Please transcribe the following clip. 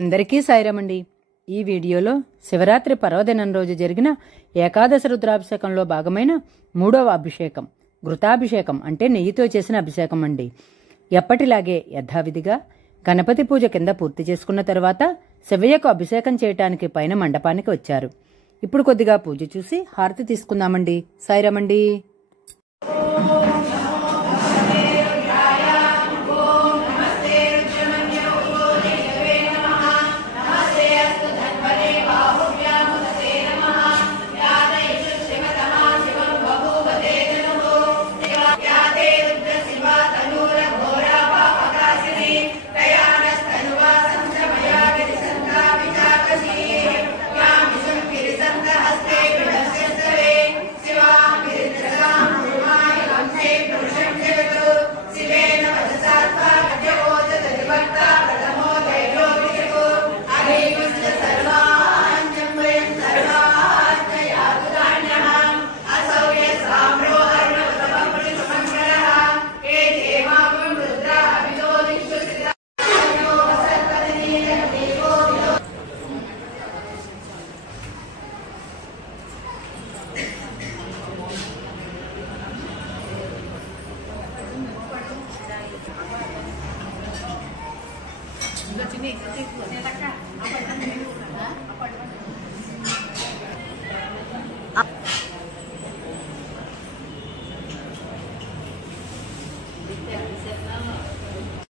అందరికీ సాయిరామండి. ఈ వీడియోలో శివరాత్రి పర్వదినం రోజు జరిగిన ఏకాదశ రుద్రాభిషేకంలో భాగమైన 3వ అభిషేకం ఘృతాభిషేకం అంటే నెయ్యితో చేసిన అభిషేకం అండి. ఎప్పటిలాగే యథావిధిగా గణపతి పూజ కింద పూర్తి చేసుకున్న తర్వాత శివయ్యకు అభిషేకం చేయటానికి పైన మండపానికి వచ్చారు. ఇప్పుడు కొద్దిగా పూజ చూసి హారతి తీసుకుందామండి. సాయిరామండి. Sini, saya tak